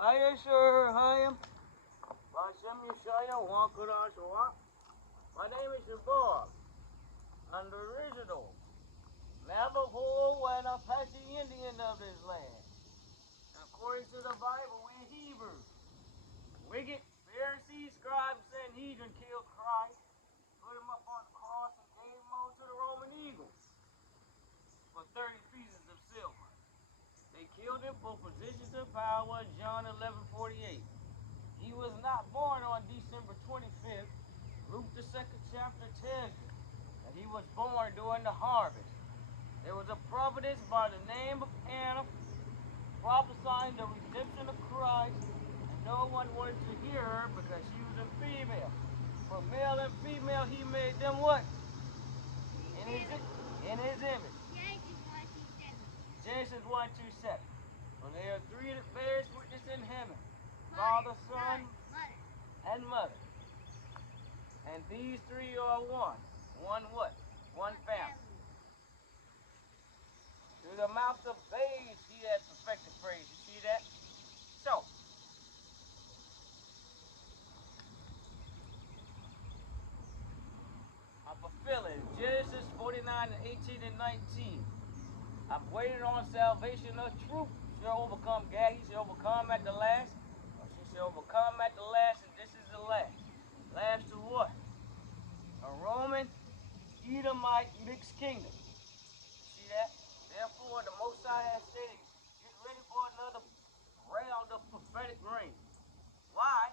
Hiya, sir. Hiya. Bashem Yeshaya, Wakudashwa. My name is Shabar. I'm the original Navajo and Apache Indian of this land. According to the Bible, we're Hebrews. Wicked Pharisees, scribes, and heathen killed Christ, put him up on the cross, and gave him over to the Roman eagles for 30 pieces of silver. They killed him for positions of power, John 11:48. He was not born on December 25th. Luke the 2nd chapter tells you that he was born during the harvest. There was a prophetess by the name of Anna prophesying the redemption of Christ, and no one wanted to hear her because she was a female. For male and female, he made them what? In his image. Genesis 1:27. So there are three that bears witness in heaven: Father, Son, and Mother. And these three are one. One what? One family. Through the mouth of babes he has perfected praise. You see that? So, I'm fulfilling Genesis 49:18 and 19. I'm waiting on salvation of truth. Shall overcome Gad. He shall overcome at the last. Or she shall overcome at the last, and this is the last. Last to what? A Roman Edomite mixed kingdom. See that? Therefore, the Most High has stated, get ready for another round of prophetic rain. Why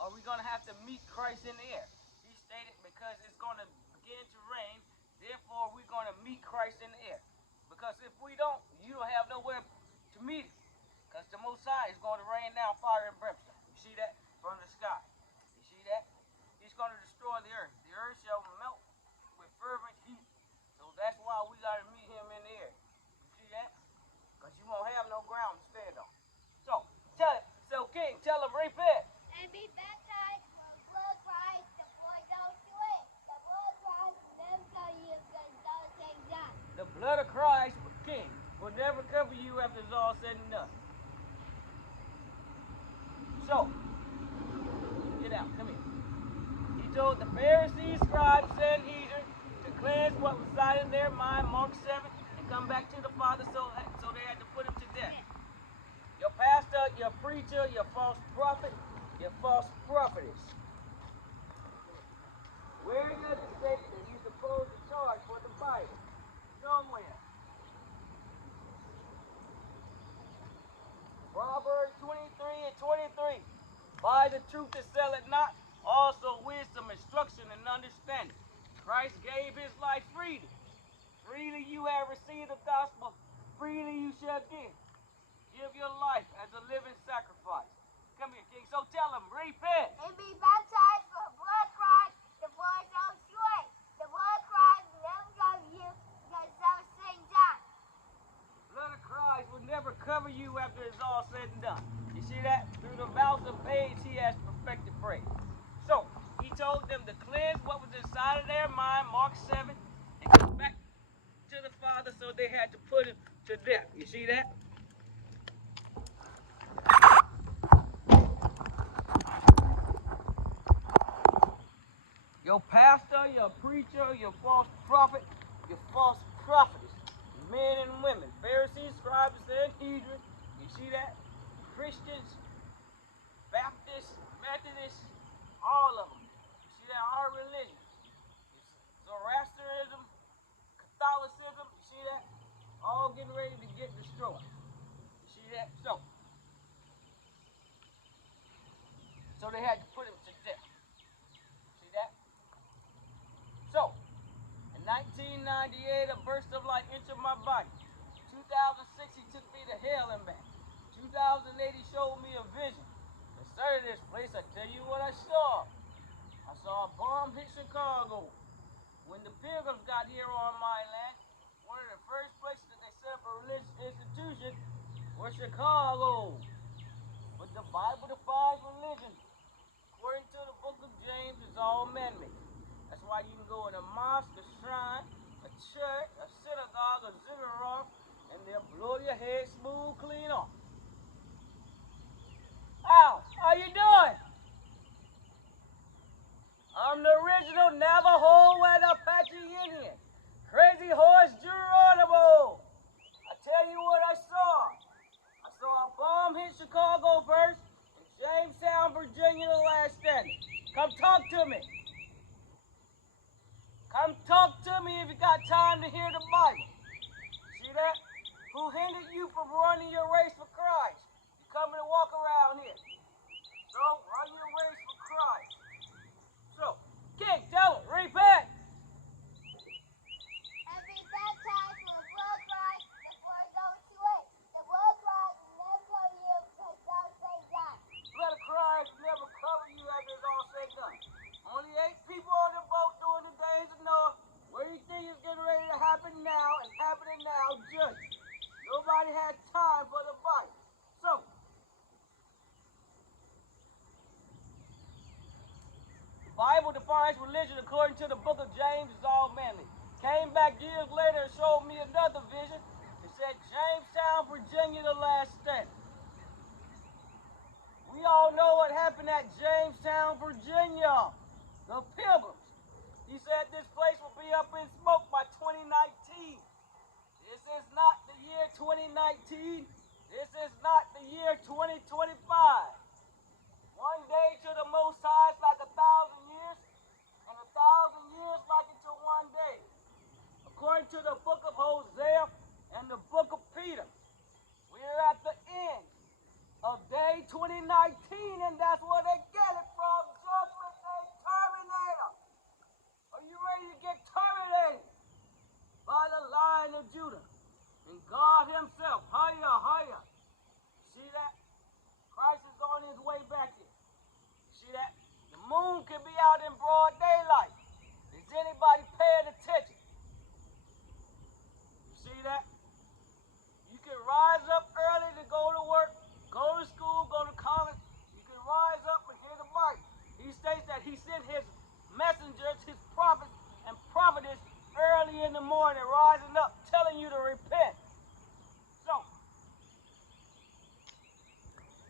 are we going to have to meet Christ in the air? He stated because it's going to begin to rain, therefore we're going to meet Christ in the air. Because if we don't, you don't have nowhere to meet him. Because the Most High is going to rain down fire and brimstone. You see that? From the sky. You see that? He's going to destroy the earth. The earth shall melt with fervent heat. So that's why we got to meet him in the air. You see that? Because you won't have no ground to stand on. So, King, tell him, repent. And be baptized for the blood of Christ, the blood don't do it. The blood of Christ will never cover you because it's all said and done. The blood of Christ, King, will never cover you after it's all said and done. So, get out, come here. He told the Pharisees, scribes, and heathen to cleanse what was inside in their mind, Mark 7, and come back to the Father, so they had to put him to death. Your pastor, your preacher, your false prophet, your false prophetess. Where does it say that you're supposed to charge for the Bible? Somewhere. Proverbs 23:23. Buy the truth and sell it not. Also wisdom, instruction, and understanding. Christ gave his life freely. Freely you have received the gospel. Freely you shall give. Give your life as a living sacrifice. Come here, King. So tell him, repent. And be baptized for the blood of Christ, the blood don't do it. The blood of Christ will never cover you because it's all said and done. Blood of Christ will never cover you after it's all said and done. You see that? Through the mouth of babes he has perfected praise. So, he told them to cleanse what was inside of their mind, Mark 7, and come back to the Father, so they had to put him to death. You see that? Your pastor, your preacher, your false prophet, your false prophetess, men and women, Pharisees, scribes, and heathen. You see that? Christians, Baptists, Methodists, all of them. You see that? Our religions. Zoroastrianism, Catholicism, you see that? All getting ready to get destroyed. You see that? So they had to put him to death. See that? So, in 1998, a burst of light entered my body. 2006, he took me to hell and back. 2008, he showed me a vision. Concerning this place, I tell you what I saw. I saw a bomb hit Chicago. When the Pilgrims got here on my land, one of the first places that they set up a religious institution was Chicago. But the Bible defines religion. According to the book of James, it's all man-made. That's why you can go in a mosque, a shrine, a church, a synagogue, a ziggurat, and they'll blow your head smooth clean off. me. Come talk to me if you got time to hear the Bible. See that? Who hindered you from running your race for Christ? You coming to walk around here. So run your race for Christ. So, King, tell him, repent. And be baptized in the blood of Christ before it goes to it. The blood of Christ will never cover you because thou say that. Blood of Christ never cover you after it's all said and done. Only 8 people on the boat during the days of Noah. What do you think is getting ready to happen now and happening now? Just nobody had time for the Bible. So, the Bible defines religion according to the book of James is all manly. Came back years later and showed me another vision. It said Jamestown, Virginia, the last stand. We all know what happened at Jamestown, Virginia. The Pilgrims. He said this place will be up in smoke by 2019. This is not the year 2019. This is not the year 2025. One day to the Most High is like 1,000 years, and 1,000 years like unto one day. According to the book of Hosea and the book of Peter, we are at the end of day 2019, and that's where they get it from. Judgment Day Terminator. Are you ready to get terminated by the Lion of Judah and God himself? Higher, higher. See that? Christ is on his way back here. See that? The moon can be out in broad daylight. Is anybody paying attention? You see that? You can rise up early to go to work, go to school, go to college. You can rise up and hear the Bible. He states that he sent his messengers, his prophets and prophetess early in the morning, rising up, telling you to repent. So,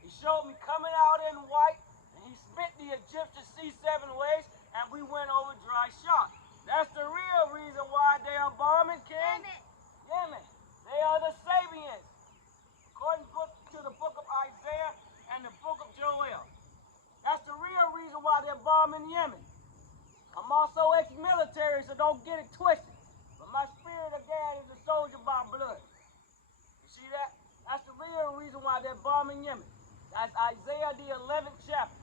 he showed me coming out in white, and he spit the Egyptians 7 ways, and we went over dry shod. That's the real reason why they are bombing, King. Yemen. They are the Sabians, according to the book of Isaiah and the book of Joel. That's the real reason why they're bombing Yemen. I'm also ex-military, so don't get it twisted. But my spirit of Gad is a soldier by blood. You see that? That's the real reason why they're bombing Yemen. That's Isaiah the 11th chapter.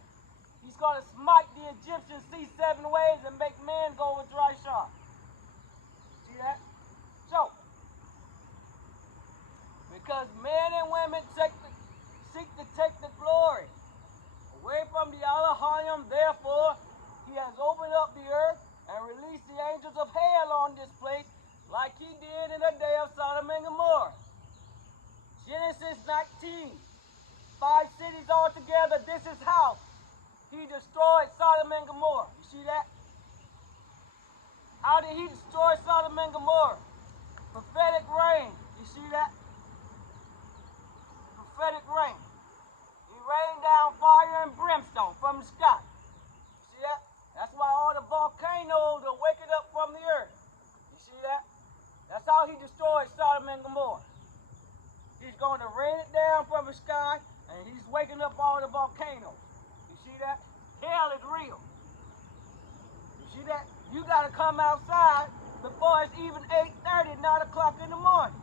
He's going to smite the Egyptians 7 ways and make men go with dry shod. See that? So, because men and women seek to take the glory away from the Elohim, therefore, he has opened up the earth and released the angels of hell on this place like he did in the day of Sodom and Gomorrah. Genesis 19, 5 cities altogether, this is how he destroyed Sodom and Gomorrah. You see that? How did he destroy Sodom and Gomorrah? Prophetic rain. You see that? Prophetic rain. He rained down fire and brimstone from the sky. You see that? That's why all the volcanoes are waking up from the earth. You see that? That's how he destroyed Sodom and Gomorrah. He's going to rain it down from the sky, and he's waking up all the volcanoes. You see that? Hell is real. You see that? You got to come outside before it's even 8:30, 9 o'clock in the morning.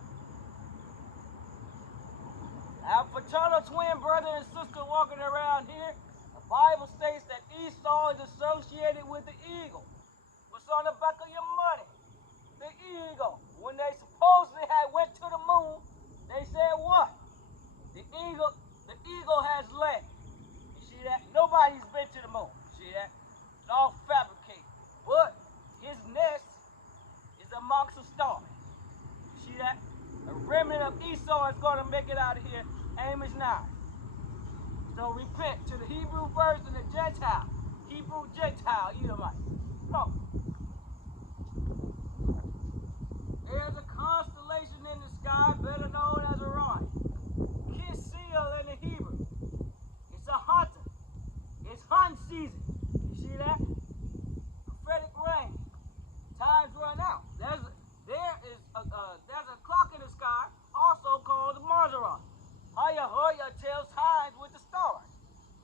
Our fraternal twin brother and sister walking around here, the Bible states that Esau is associated with the eagle. What's on the back of your money? The eagle. When they supposedly had went to the moon, they said what? The eagle has legs. You see that? Nobody's been to the moon. You see that? It's all fabricated. But his nest is amongst the stars. You see that? A remnant of Esau is going to make it out of here. Amos 9. So repent to the Hebrew first and the Gentile. Hebrew, Gentile, Edomite. So, there's a constellation in the sky better known as Orion. Kiseel in the Hebrew. It's a hunter. It's hunt season. You see that? Prophetic rain. Time's run out. There's a clock in the sky, also called the Mazaroth. Hoya tells times with the stars.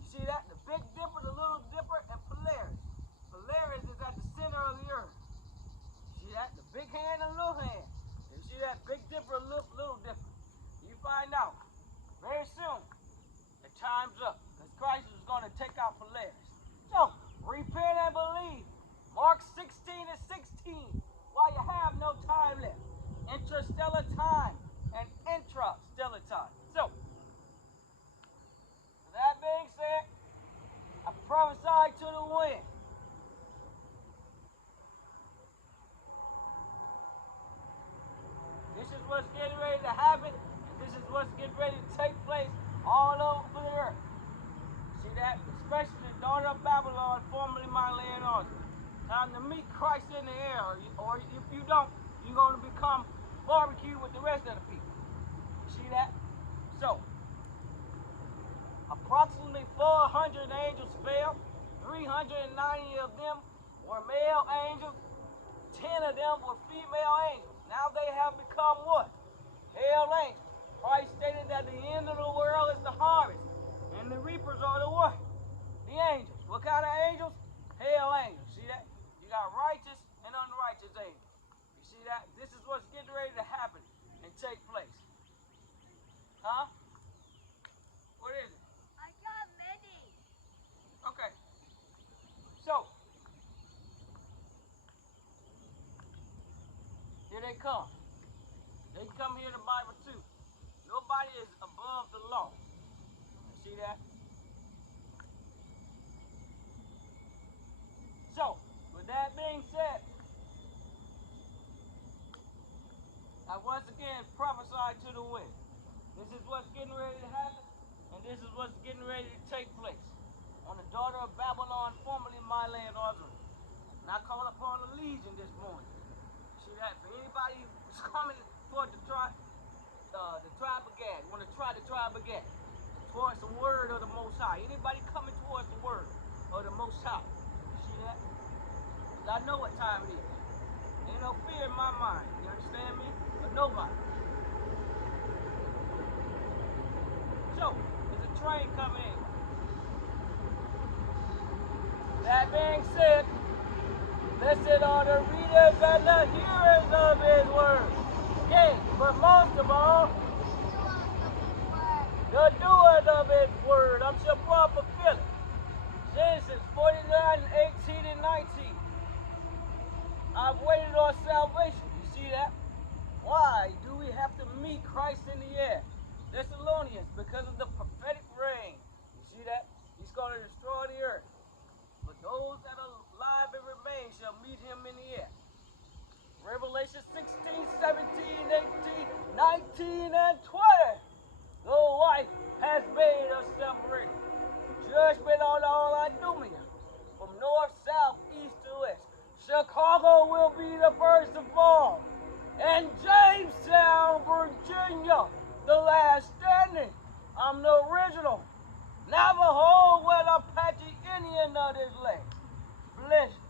You see that? The Big Dipper, the Little Dipper, and Polaris. that? The big hand and little hand. You see that? Big Dipper, little Dipper. You find out very soon the time's up. Because Christ is going to take out Polaris. So, repent and believe. Mark 16:16. While you have no time left. Interstellar time and intrastellar time. So, with that being said, I prophesy to the wind. This is what's getting ready to happen, and this is what's getting ready to take place all over the earth. See that? Especially the daughter of Babylon, formerly my land also. Time to meet Christ in the air, or if you don't, you're going to become barbecue with the rest of the people. You see that? So, approximately 400 angels fell. 390 of them were male angels. 10 of them were female angels. Now they have become what? Hell angels. Christ stated that the end of the world is the harvest. And the reapers are the what? The angels. What kind of angels? Hell angels. See that? You got righteous and unrighteous angels. You see that? This is what's getting ready to happen and take place. Huh? What is it? I got many. Okay. So, here they come. They come here in the Bible too. Nobody is above the law. You see that? So, with that being said, I once again prophesy to the wind. This is what's getting ready to happen, and this is what's getting ready to take place on the daughter of Babylon, formerly my land, Israel. And I call upon the legion this morning. See that? For anybody who's coming for the tribe of Gad, want to try the tribe of Gad, towards the word of the Most High. Anybody coming towards the word of the Most High. You see that? I know what time it is. Ain't no fear in my mind. You understand me? But nobody. So, there's a train coming in. That being said, blessed are the readers and the hearers of his word. Okay, but most of all, the doers of his word. I'm Shabar.Apache. Genesis 49:18-19. I've waited on salvation. You see that? Why do we have to meet Christ in the air? Thessalonians, because of the prophetic rain. You see that? He's going to destroy the earth. But those that are alive and remain shall meet him in the air. Revelation 16, 17, 18, 19, and 20. The wife has made herself ready. Judgment on all Idumea, from north, south, east to west. Chicago will be the first to fall. And Jamestown, Virginia, the last standing. I'm the original Navajo, Gad.Ptess Indian of this land. Bless you.